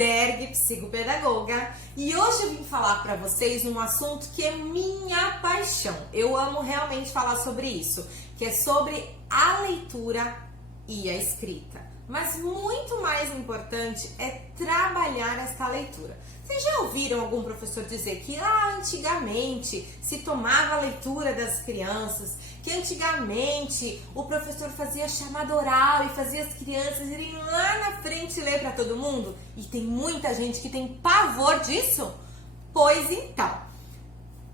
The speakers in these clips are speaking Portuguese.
Berg, psicopedagoga, e hoje eu vim falar para vocês um assunto que é minha paixão. Eu amo realmente falar sobre isso, que é sobre a leitura e a escrita. Mas muito mais importante é trabalhar esta leitura. Vocês já ouviram algum professor dizer que antigamente se tomava a leitura das crianças, que antigamente o professor fazia chamada oral e fazia as crianças irem lá na frente ler para todo mundo? E tem muita gente que tem pavor disso? Pois então,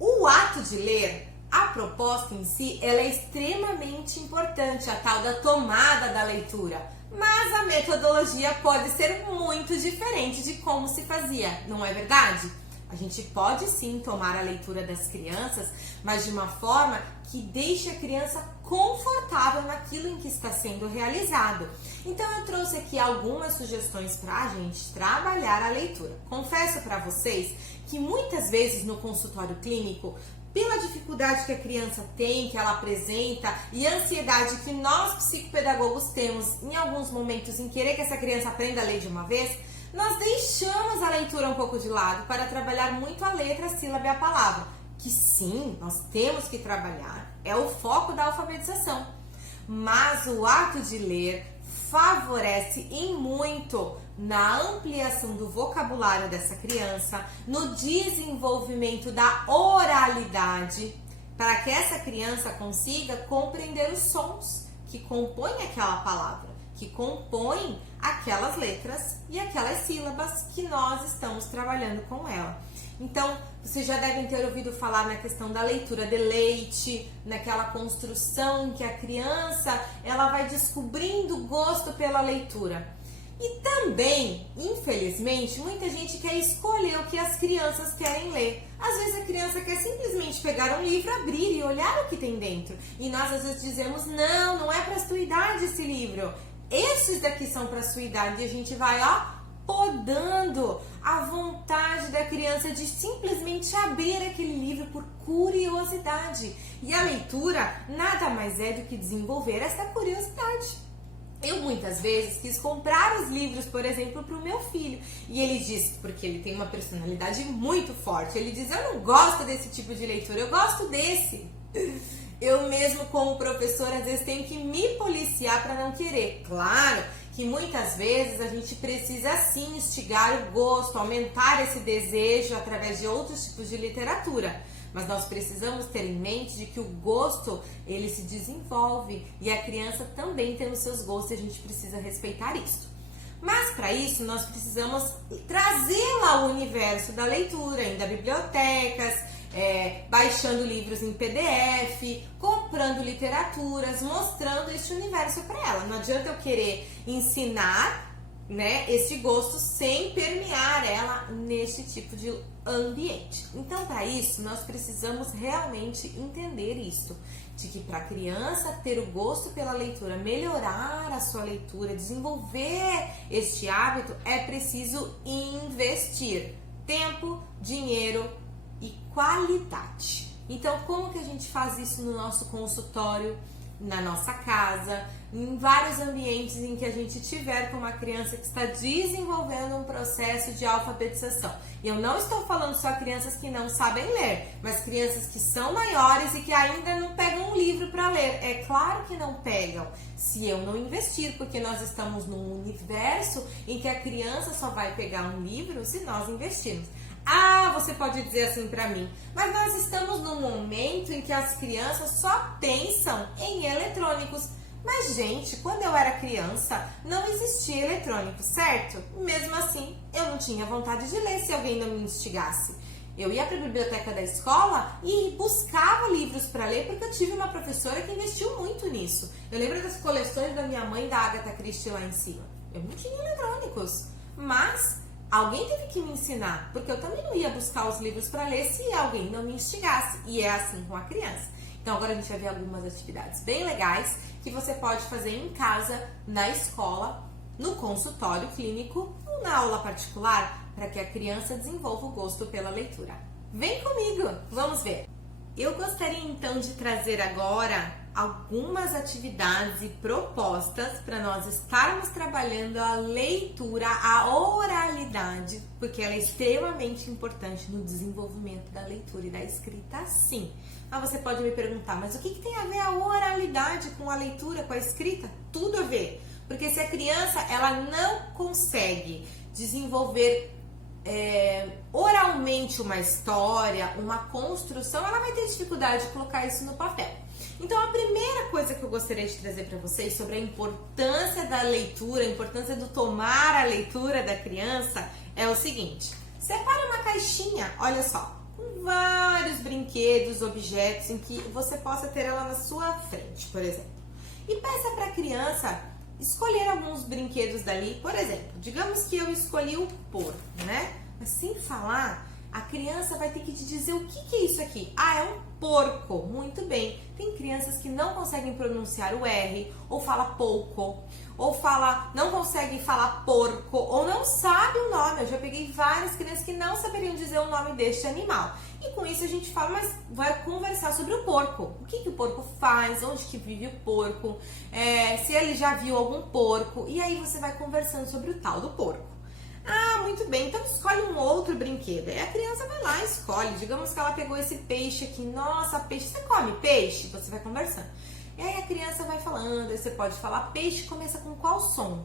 o ato de ler, a proposta em si, ela é extremamente importante, a tal da tomada da leitura. Mas a metodologia pode ser muito diferente de como se fazia, não é verdade? A gente pode sim tomar a leitura das crianças, mas de uma forma que deixe a criança confortável naquilo em que está sendo realizado. Então eu trouxe aqui algumas sugestões para a gente trabalhar a leitura. Confesso para vocês que muitas vezes no consultório clínico, pela dificuldade que a criança tem, que ela apresenta, e a ansiedade que nós psicopedagogos temos em alguns momentos em querer que essa criança aprenda a ler de uma vez, nós deixamos a leitura um pouco de lado para trabalhar muito a letra, a sílaba e a palavra, que sim, nós temos que trabalhar, é o foco da alfabetização. Mas o ato de ler favorece e muito na ampliação do vocabulário dessa criança, no desenvolvimento da oralidade, para que essa criança consiga compreender os sons que compõem aquela palavra, que compõem aquelas letras e aquelas sílabas que nós estamos trabalhando com ela. Então, vocês já devem ter ouvido falar na questão da leitura de leite, naquela construção em que a criança ela vai descobrindo o gosto pela leitura. E também, infelizmente, muita gente quer escolher o que as crianças querem ler. Às vezes a criança quer simplesmente pegar um livro, abrir e olhar o que tem dentro. E nós às vezes dizemos, não é para a sua idade esse livro. Esses daqui são para a sua idade. E a gente vai, podando a vontade da criança de simplesmente abrir aquele livro por curiosidade. E a leitura nada mais é do que desenvolver essa curiosidade. Eu muitas vezes quis comprar os livros, por exemplo, para o meu filho. E ele diz, porque ele tem uma personalidade muito forte, ele diz, eu não gosto desse tipo de leitura, eu gosto desse. Eu mesmo, como professor, às vezes tenho que me policiar para não querer. Claro que muitas vezes a gente precisa sim instigar o gosto, aumentar esse desejo através de outros tipos de literatura. Mas nós precisamos ter em mente de que o gosto, ele se desenvolve e a criança também tem os seus gostos e a gente precisa respeitar isso. Mas para isso nós precisamos trazê-la ao universo da leitura, indo a bibliotecas, baixando livros em PDF, comprando literaturas, mostrando este universo para ela. Não adianta eu querer ensinar esse gosto sem permear ela nesse tipo de ambiente. Então, para isso, nós precisamos realmente entender isso, de que para a criança ter o gosto pela leitura, melhorar a sua leitura, desenvolver este hábito, é preciso investir tempo, dinheiro e qualidade. Então, como que a gente faz isso no nosso consultório, na nossa casa, em vários ambientes em que a gente tiver com uma criança que está desenvolvendo um processo de alfabetização? E eu não estou falando só crianças que não sabem ler, mas crianças que são maiores e que ainda não pegam um livro para ler. É claro que não pegam se eu não investir, porque nós estamos num universo em que a criança só vai pegar um livro se nós investirmos. Você pode dizer assim para mim, mas nós estamos num momento em que as crianças só pensam em eletrônicos. Mas, gente, quando eu era criança, não existia eletrônico, certo? Mesmo assim, eu não tinha vontade de ler se alguém não me instigasse. Eu ia para a biblioteca da escola e buscava livros para ler, porque eu tive uma professora que investiu muito nisso. Eu lembro das coleções da minha mãe, da Agatha Christie, lá em cima. Eu não tinha eletrônicos, mas alguém teve que me ensinar, porque eu também não ia buscar os livros para ler se alguém não me instigasse. E é assim com a criança. Então agora a gente vai ver algumas atividades bem legais que você pode fazer em casa, na escola, no consultório clínico ou na aula particular, para que a criança desenvolva o gosto pela leitura. Vem comigo, vamos ver! Eu gostaria então de trazer agora algumas atividades e propostas para nós estarmos trabalhando a leitura, a oralidade, porque ela é extremamente importante no desenvolvimento da leitura e da escrita, sim. Mas você pode me perguntar, mas o que tem a ver a oralidade com a leitura, com a escrita? Tudo a ver, porque se a criança ela não consegue desenvolver oralmente uma história, uma construção, ela vai ter dificuldade de colocar isso no papel. Então, a primeira coisa que eu gostaria de trazer para vocês sobre a importância da leitura, a importância do tomar a leitura da criança é o seguinte: separe uma caixinha, olha só, com vários brinquedos, objetos em que você possa ter ela na sua frente, por exemplo. E peça para a criança escolher alguns brinquedos dali, por exemplo, digamos que eu escolhi o porco, né? Mas sem falar, a criança vai ter que te dizer o que é isso aqui. Ah, é um porco. Muito bem. Tem crianças que não conseguem pronunciar o R, ou fala pouco, ou não conseguem falar porco, ou não sabe o nome. Eu já peguei várias crianças que não saberiam dizer o nome deste animal. E com isso a gente fala, mas vai conversar sobre o porco. O que o porco faz, onde que vive o porco, se ele já viu algum porco. E aí você vai conversando sobre o tal do porco. Ah, muito bem, então escolhe um outro brinquedo. Aí a criança vai lá e escolhe. Digamos que ela pegou esse peixe aqui. Nossa, peixe, você come peixe? Você vai conversando. E aí a criança vai falando, aí você pode falar, peixe começa com qual som?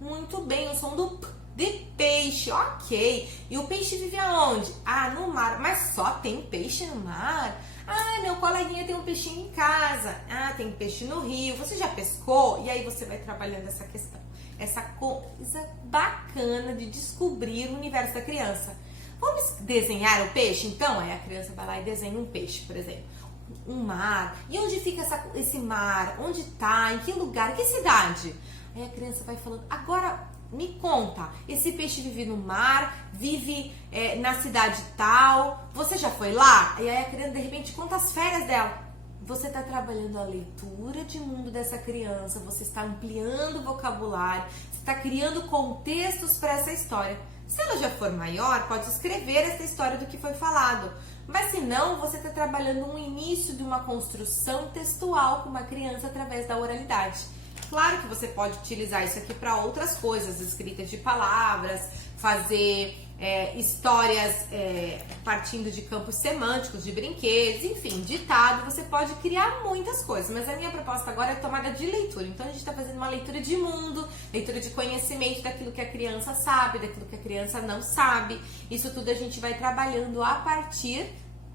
Muito bem, o som do P, de peixe, ok. E o peixe vive aonde? Ah, no mar. Mas só tem peixe no mar? Ah, meu coleguinha tem um peixinho em casa. Ah, tem peixe no rio. Você já pescou? E aí você vai trabalhando essa questão. Essa coisa bacana de descobrir o universo da criança. Vamos desenhar o peixe, então? Aí a criança vai lá e desenha um peixe, por exemplo. Um mar. E onde fica esse mar? Onde tá? Em que lugar? Que cidade? Aí a criança vai falando, agora me conta, esse peixe vive no mar, vive na cidade tal, você já foi lá? E aí a criança de repente conta as férias dela. Você está trabalhando a leitura de mundo dessa criança, você está ampliando o vocabulário, você está criando contextos para essa história. Se ela já for maior, pode escrever essa história do que foi falado. Mas se não, você está trabalhando um início de uma construção textual com uma criança através da oralidade. Claro que você pode utilizar isso aqui para outras coisas, escrita de palavras, fazer histórias partindo de campos semânticos, de brinquedos, enfim, ditado, você pode criar muitas coisas, mas a minha proposta agora é tomada de leitura, então a gente está fazendo uma leitura de mundo, leitura de conhecimento daquilo que a criança sabe, daquilo que a criança não sabe, isso tudo a gente vai trabalhando a partir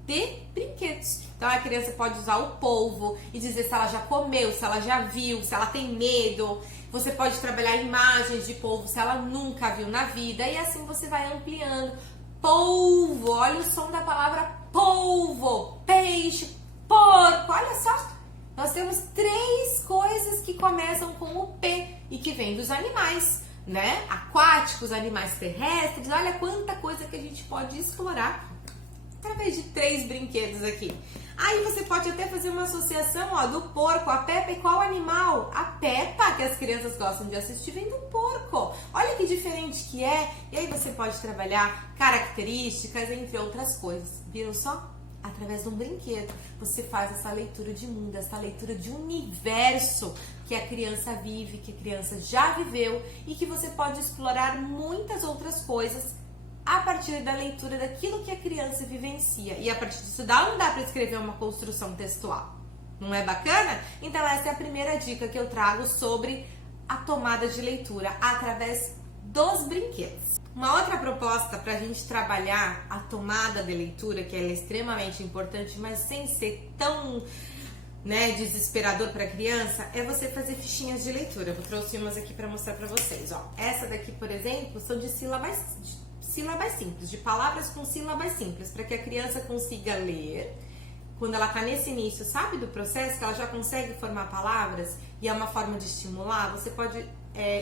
de brinquedos. Então a criança pode usar o polvo e dizer se ela já comeu, se ela já viu, se ela tem medo. Você pode trabalhar imagens de polvo se ela nunca viu na vida e assim você vai ampliando. Polvo, olha o som da palavra polvo, peixe, porco, olha só. Nós temos 3 coisas que começam com o P e que vêm dos animais, né? Aquáticos, animais terrestres, olha quanta coisa que a gente pode explorar através de 3 brinquedos aqui. Aí você pode até fazer uma associação, ó, do porco, a Peppa e qual animal? A Peppa, que as crianças gostam de assistir, vem do porco. Olha que diferente que é. E aí você pode trabalhar características, entre outras coisas. Viram só? Através de um brinquedo, você faz essa leitura de mundo, essa leitura de universo que a criança vive, que a criança já viveu e que você pode explorar muitas outras coisas a partir da leitura daquilo que a criança vivencia. E a partir disso não dá para escrever uma construção textual. Não é bacana? Então essa é a primeira dica que eu trago sobre a tomada de leitura através dos brinquedos. Uma outra proposta para a gente trabalhar a tomada de leitura, que ela é extremamente importante, mas sem ser tão desesperador para a criança, é você fazer fichinhas de leitura. Eu trouxe umas aqui para mostrar para vocês. Ó, essa daqui, por exemplo, são de sílabas simples, de palavras com sílabas simples, para que a criança consiga ler. Quando ela está nesse início, sabe, do processo, que ela já consegue formar palavras e é uma forma de estimular, você pode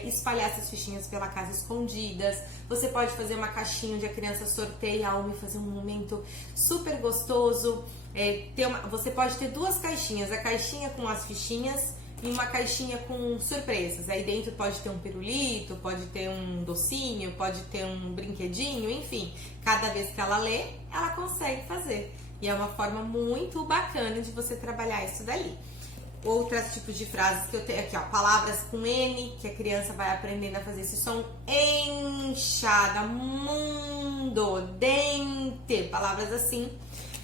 espalhar essas fichinhas pela casa escondidas, você pode fazer uma caixinha onde a criança sorteia uma e fazer um momento super gostoso. Você pode ter 2 caixinhas, a caixinha com as fichinhas e uma caixinha com surpresas. Aí dentro pode ter um pirulito, pode ter um docinho, pode ter um brinquedinho, enfim. Cada vez que ela lê, ela consegue fazer. E é uma forma muito bacana de você trabalhar isso dali. Outros tipos de frases que eu tenho aqui, ó, palavras com N, que a criança vai aprendendo a fazer esse som. Enxada, mundo, dente, palavras assim.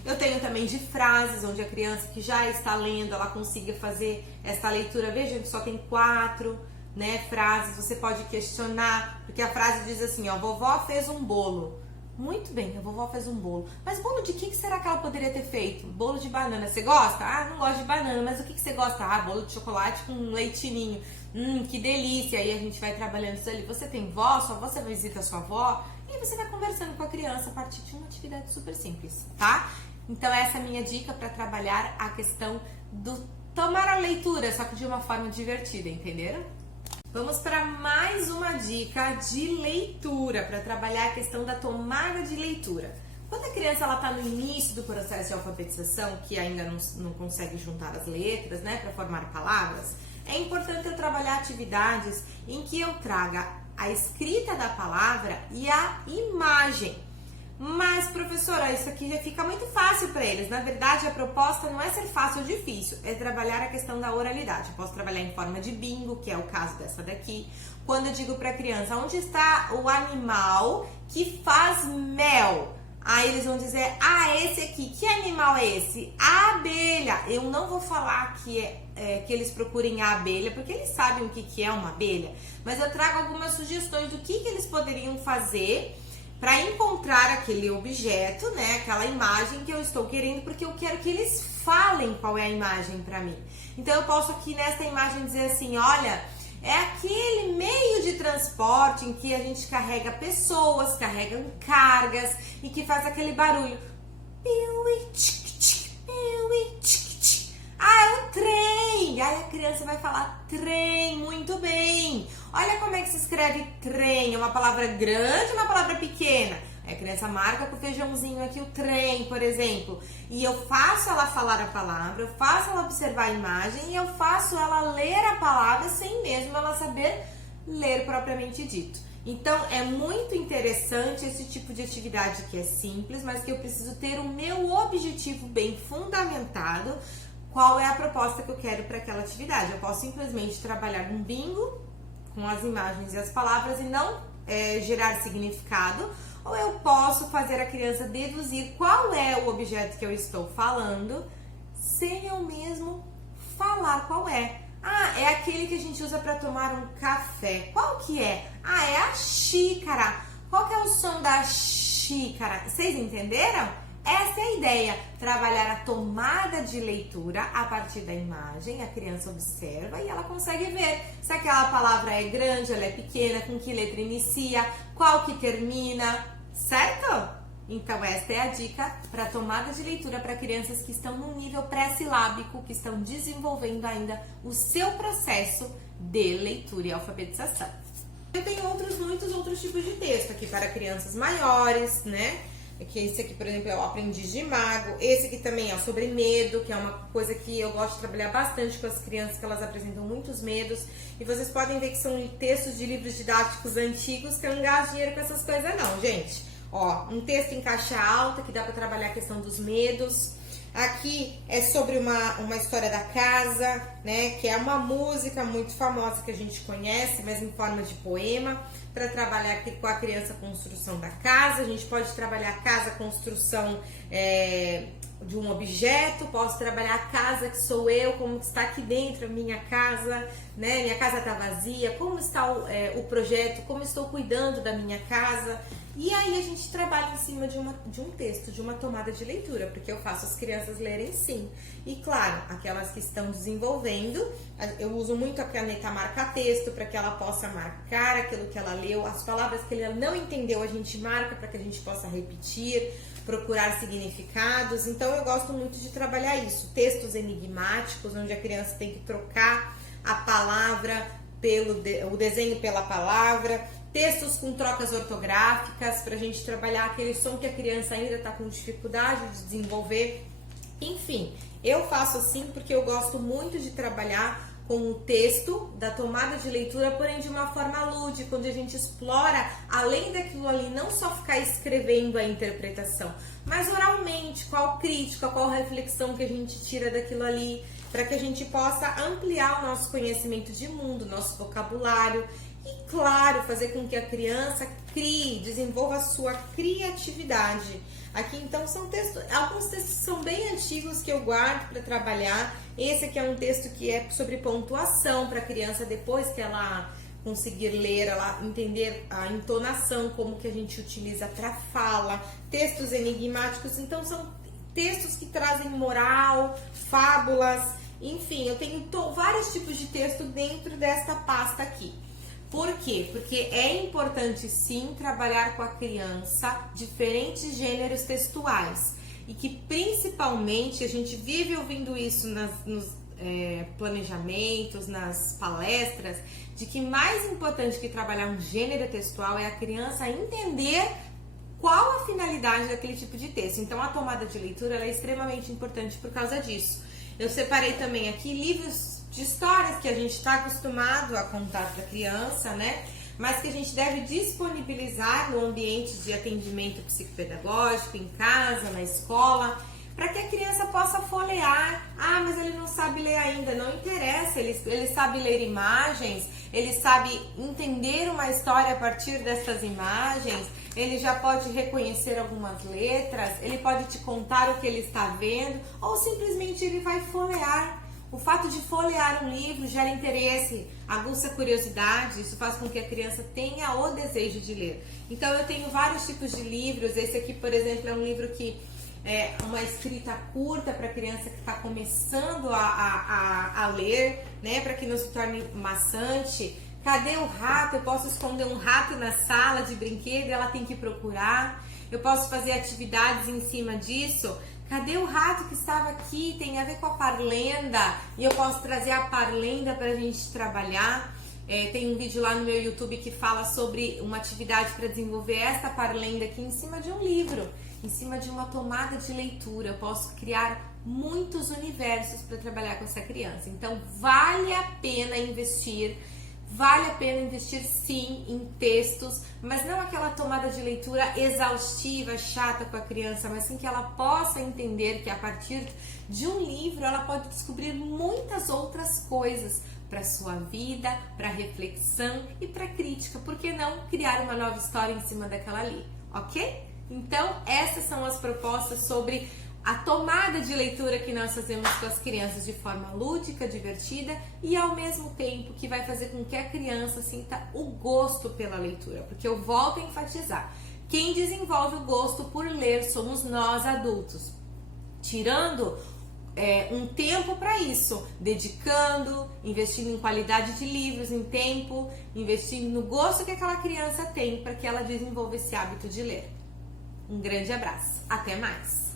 Eu tenho também de frases, onde a criança que já está lendo, ela consiga fazer essa leitura. Veja que só tem 4, né, frases. Você pode questionar, porque a frase diz assim, ó, vovó fez um bolo. Muito bem, a vovó fez um bolo. Mas bolo de que será que ela poderia ter feito? Bolo de banana. Você gosta? Ah, não gosto de banana. Mas o que você gosta? Ah, bolo de chocolate com leitinho. Que delícia. Aí a gente vai trabalhando isso ali. Você tem vó? Sua avó, você visita a sua avó? E você vai conversando com a criança a partir de uma atividade super simples, tá? Então essa é a minha dica para trabalhar a questão do tomar a leitura, só que de uma forma divertida, entenderam? Vamos para mais uma dica de leitura, para trabalhar a questão da tomada de leitura. Quando a criança está no início do processo de alfabetização, que ainda não consegue juntar as letras, né, para formar palavras, é importante eu trabalhar atividades em que eu traga a escrita da palavra e a imagem. Mas, professora, isso aqui já fica muito fácil para eles. Na verdade, a proposta não é ser fácil ou difícil, é trabalhar a questão da oralidade. Eu posso trabalhar em forma de bingo, que é o caso dessa daqui. Quando eu digo para a criança, onde está o animal que faz mel? Aí eles vão dizer, esse aqui, que animal é esse? A abelha. Eu não vou falar que eles procurem a abelha, porque eles sabem o que é uma abelha. Mas eu trago algumas sugestões do que eles poderiam fazer para encontrar aquele objeto, né, aquela imagem que eu estou querendo, porque eu quero que eles falem qual é a imagem para mim. Então eu posso aqui nessa imagem dizer assim, olha, é aquele meio de transporte em que a gente carrega pessoas, carrega cargas e que faz aquele barulho. É o trem! Aí a criança vai falar trem, muito bem. Olha como é que se escreve trem. É uma palavra grande, uma palavra pequena. Aí a criança marca com o feijãozinho aqui o trem, por exemplo. E eu faço ela falar a palavra, eu faço ela observar a imagem e eu faço ela ler a palavra sem mesmo ela saber ler propriamente dito. Então é muito interessante esse tipo de atividade que é simples, mas que eu preciso ter o meu objetivo bem fundamentado. Qual é a proposta que eu quero para aquela atividade? Eu posso simplesmente trabalhar um bingo com as imagens e as palavras e não gerar significado, ou eu posso fazer a criança deduzir qual é o objeto que eu estou falando sem eu mesmo falar qual é. É aquele que a gente usa para tomar um café. Qual que é? É a xícara. Qual que é o som da xícara? Vocês entenderam? Essa é a ideia, trabalhar a tomada de leitura a partir da imagem, a criança observa e ela consegue ver se aquela palavra é grande, ela é pequena, com que letra inicia, qual que termina, certo? Então esta é a dica para tomada de leitura para crianças que estão no nível pré-silábico, que estão desenvolvendo ainda o seu processo de leitura e alfabetização. Eu tenho muitos outros tipos de texto aqui para crianças maiores, né? Que esse aqui, por exemplo, é o Aprendiz de Mago. Esse aqui também é sobre medo, que é uma coisa que eu gosto de trabalhar bastante com as crianças, que elas apresentam muitos medos. E vocês podem ver que são textos de livros didáticos antigos, que eu não gasto dinheiro com essas coisas não, gente. Ó, um texto em caixa alta, que dá para trabalhar a questão dos medos. Aqui é sobre uma história da casa, né? Que é uma música muito famosa que a gente conhece, mas em forma de poema. Para trabalhar aqui com a criança a construção da casa, a gente pode trabalhar a casa, a construção de um objeto, posso trabalhar a casa que sou eu, como está aqui dentro a minha casa, né? Minha casa está vazia, como está o projeto, como estou cuidando da minha casa. E aí a gente trabalha em cima de um texto, de uma tomada de leitura, porque eu faço as crianças lerem sim. E claro, aquelas que estão desenvolvendo, eu uso muito a caneta marca-texto para que ela possa marcar aquilo que ela leu, as palavras que ela não entendeu a gente marca para que a gente possa repetir, procurar significados. Então eu gosto muito de trabalhar isso, textos enigmáticos, onde a criança tem que trocar a palavra o desenho pela palavra, textos com trocas ortográficas para a gente trabalhar aquele som que a criança ainda está com dificuldade de desenvolver. Enfim, eu faço assim porque eu gosto muito de trabalhar com o texto da tomada de leitura, porém de uma forma lúdica, onde a gente explora, além daquilo ali, não só ficar escrevendo a interpretação, mas oralmente, qual crítica, qual reflexão que a gente tira daquilo ali. para que a gente possa ampliar o nosso conhecimento de mundo, nosso vocabulário e, claro, fazer com que a criança crie, desenvolva a sua criatividade. Aqui então são textos, alguns textos são bem antigos que eu guardo para trabalhar. Esse aqui é um texto que é sobre pontuação para a criança, depois que ela conseguir ler, ela entender a entonação, como que a gente utiliza para fala, textos enigmáticos. Então são textos que trazem moral, fábulas, enfim, eu tenho vários tipos de texto dentro desta pasta aqui. Por quê? Porque é importante sim trabalhar com a criança diferentes gêneros textuais e que principalmente a gente vive ouvindo isso nos planejamentos, nas palestras, de que mais importante que trabalhar um gênero textual é a criança entender qual a finalidade daquele tipo de texto. Então a tomada de leitura ela é extremamente importante por causa disso. Eu separei também aqui livros de histórias que a gente está acostumado a contar para a criança, né? Mas que a gente deve disponibilizar no ambiente de atendimento psicopedagógico, em casa, na escola, para que a criança possa folhear. Ah, mas ele não sabe ler ainda, não interessa, ele sabe ler imagens, ele sabe entender uma história a partir dessas imagens, ele já pode reconhecer algumas letras, ele pode te contar o que ele está vendo, ou simplesmente ele vai folhear. O fato de folhear um livro gera interesse, aguça a curiosidade, isso faz com que a criança tenha o desejo de ler. Então eu tenho vários tipos de livros, esse aqui, por exemplo, é um livro que é uma escrita curta para criança que está começando a ler, né, para que não se torne maçante. Cadê o rato? Eu posso esconder um rato na sala de brinquedo, ela tem que procurar. Eu posso fazer atividades em cima disso. Cadê o rato que estava aqui? Tem a ver com a parlenda. E eu posso trazer a parlenda para a gente trabalhar. Tem um vídeo lá no meu YouTube que fala sobre uma atividade para desenvolver esta parlenda aqui em cima de um livro, em cima de uma tomada de leitura. Eu posso criar muitos universos para trabalhar com essa criança. Então, vale a pena investir. Vale a pena investir sim em textos, mas não aquela tomada de leitura exaustiva, chata com a criança, mas sim que ela possa entender que a partir de um livro ela pode descobrir muitas outras coisas para a sua vida, para reflexão e para crítica. Por que não criar uma nova história em cima daquela ali, ok? Então, essas são as propostas sobre a tomada de leitura que nós fazemos com as crianças de forma lúdica, divertida e ao mesmo tempo que vai fazer com que a criança sinta o gosto pela leitura, porque eu volto a enfatizar, quem desenvolve o gosto por ler somos nós adultos, tirando um tempo para isso, dedicando, investindo em qualidade de livros, em tempo, investindo no gosto que aquela criança tem para que ela desenvolva esse hábito de ler. Um grande abraço, até mais!